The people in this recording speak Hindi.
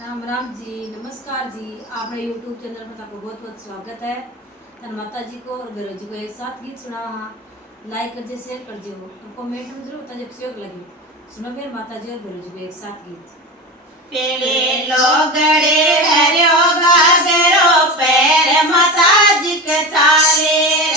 राम राम जी, नमस्कार जी। आपने यूट्यूब चैनल पर आपको बहुत बहुत स्वागत है। धन माता जी को और गुरु जी को एक साथ गीत सुना। लाइक कर शेयर कर जो और कमेंट में जरूर बता जो कैसे लगे। सुनो फिर माता जी और गुरु जी को एक साथ गीत। पेड़े लोगड़े हरियो गागरो पैर माता जी के चाले